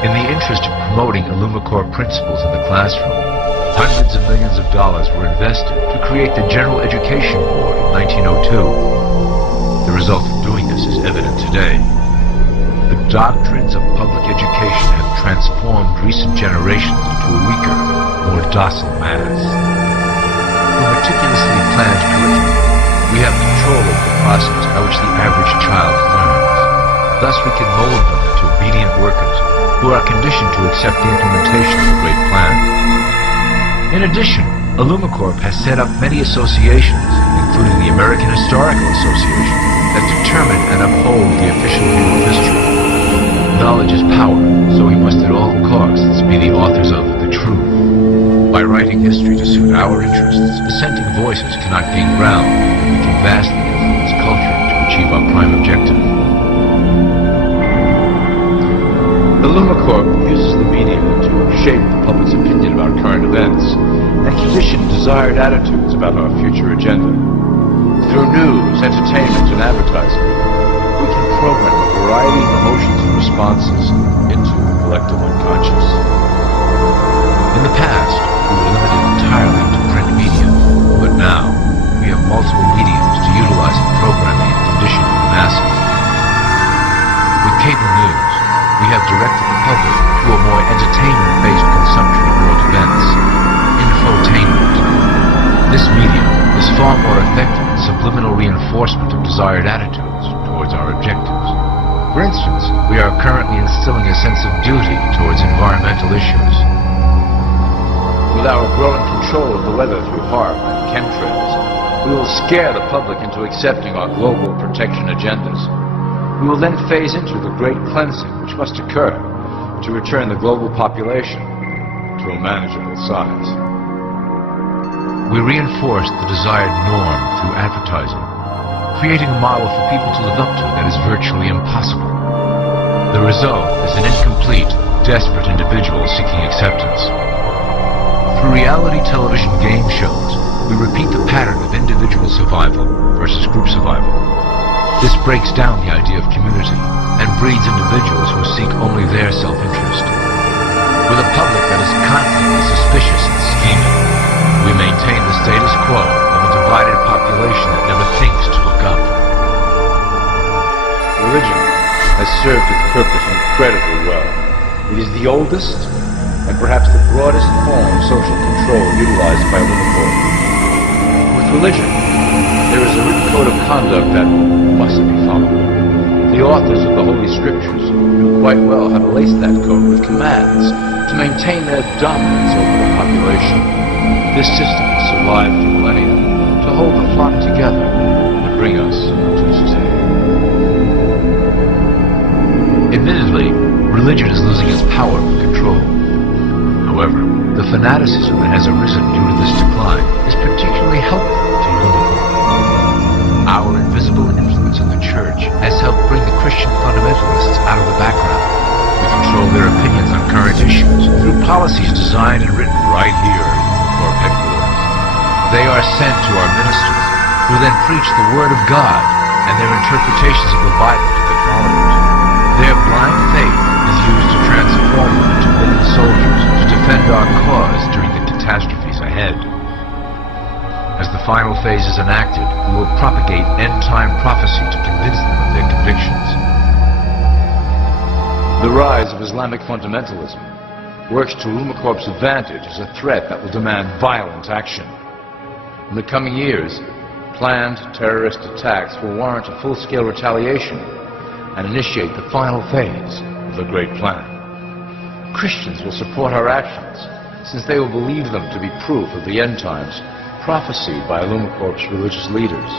In the interest of promoting Illumicore principles in the classroom, hundreds of millions of dollars were invested to create the General Education Board in 1902. The result of doing this is evident today. The doctrines of public education have transformed recent generations into a weaker, more docile mass. Through meticulously planned curriculum, we have control over the process by which the average child learns. Thus we can mold them into obedient workers who are conditioned to accept the implementation of the Great Plan. In addition, Illumicorp has set up many associations, including the American Historical Association, that determine and uphold the official view of history. Knowledge is power, so we must at all costs be the authors of the truth. By writing history to suit our interests, dissenting voices cannot gain ground. We can vastly influence culture to achieve our prime objective. Illumicorp uses the media to shape the public's opinion about current events and condition desired attitudes about our future agenda. Through news, entertainment, and advertising, we can program a variety of emotions and responses into the collective unconscious. In the past, we were limited entirely to print media, but now we have multiple mediums to utilize in programming and conditioning the masses. With cable news, we have directed the public to a more entertainment-based consumption of world events, infotainment. This medium is far more effective in subliminal reinforcement of desired attitudes towards our objectives. For instance, we are currently instilling a sense of duty towards environmental issues. With our growing control of the weather through HAARP and chemtrails, we will scare the public into accepting our global protection agendas. We will then phase into the great cleansing which must occur to return the global population to a manageable size. We reinforce the desired norm through advertising, creating a model for people to live up to that is virtually impossible. The result is an incomplete, desperate individual seeking acceptance. Through reality television game shows, we repeat the pattern of individual survival versus group survival. This breaks down the idea of community and breeds individuals who seek only their self-interest. With a public that is constantly suspicious and scheming, we maintain the status quo of a divided population that never thinks to look up. Religion has served its purpose incredibly well. It is the oldest and perhaps the broadest form of social control utilized by Illumicorp. With religion, there is a written code of conduct that must be followed. The authors of the Holy Scriptures knew quite well how to lace that code with commands to maintain their dominance over the population. This system has survived for millennia to hold the flock together and bring us to today. Admittedly, religion is losing its power and control. However, the fanaticism that has arisen due to this decline is particularly helpful to Illumicorp. Our invisible influence in the church has helped bring the Christian fundamentalists out of the background. We control their opinions on current issues through policies designed and written right here at Illumicorp headquarters. They are sent to our ministers, who then preach the Word of God and their interpretations of the Bible to their followers. Their blind faith is used to transform them into willing soldiers to defend our cause during the catastrophes ahead. As the final phase is enacted, we will propagate end-time prophecy to convince them of their convictions. The rise of Islamic fundamentalism works to Illumicorp's advantage as a threat that will demand violent action. In the coming years, planned terrorist attacks will warrant a full-scale retaliation and initiate the final phase of the Great Plan. Christians will support our actions, since they will believe them to be proof of the end times prophesied by Illumicorp's religious leaders.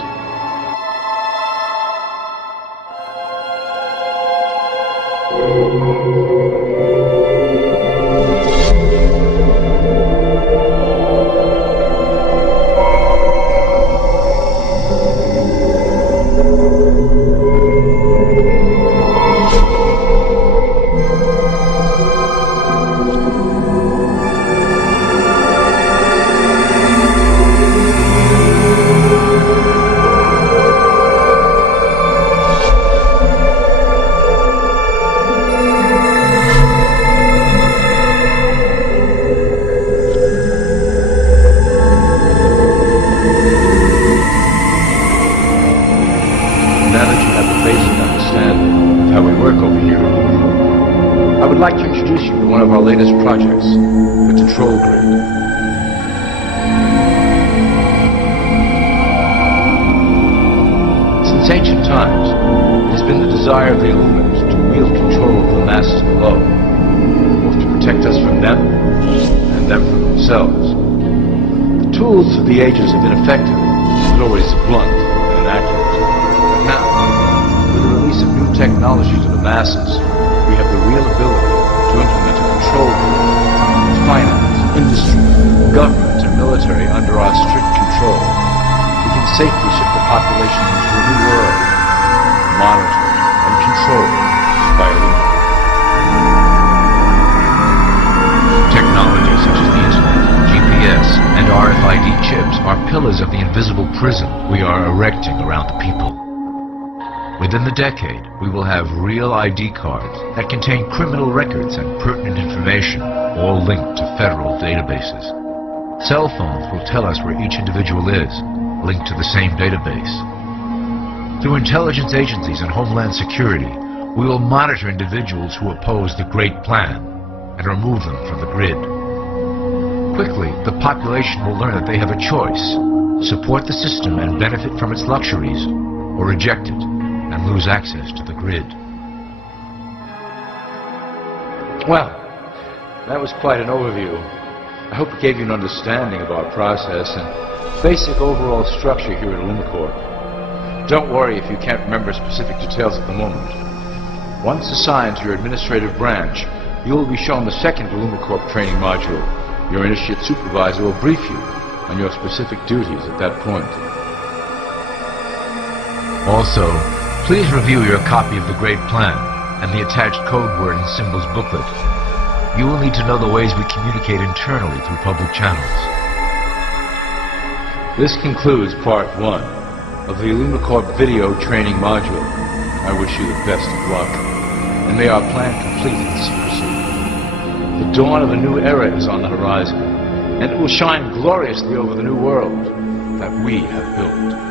introduce you to one of our latest projects, the Control Grid. Since ancient times, it has been the desire of the Illuminati to wield control of the masses below, both to protect us from them and them from themselves. The tools of the ages have been effective, but always blunt and inaccurate. But now, with the release of new technology to the masses, we have the real ability to implement a control grid with finance, industry, government, and military under our strict control. We can safely shift the population into a new world, monitored and controlled by Illuminati. Technology such as the internet, GPS, and RFID chips are pillars of the invisible prison we are erecting around the people. Within the decade, we will have real ID cards that contain criminal records and pertinent information, all linked to federal databases. Cell phones will tell us where each individual is, linked to the same database. Through intelligence agencies and Homeland Security, we will monitor individuals who oppose the Great Plan and remove them from the grid. Quickly, the population will learn that they have a choice: support the system and benefit from its luxuries, or reject it and lose access to the grid. Well, that was quite an overview. I hope it gave you an understanding of our process and basic overall structure here at Illumicorp. Don't worry if you can't remember specific details at the moment. Once assigned to your administrative branch, you will be shown the second Illumicorp training module. Your initiate supervisor will brief you on your specific duties at that point. Also, please review your copy of the Great Plan and the attached code word and symbols booklet. You will need to know the ways we communicate internally through public channels. This concludes Part 1 of the Illumicorp video training module. I wish you the best of luck, and may our plan complete in secrecy. The dawn of a new era is on the horizon, and it will shine gloriously over the new world that we have built.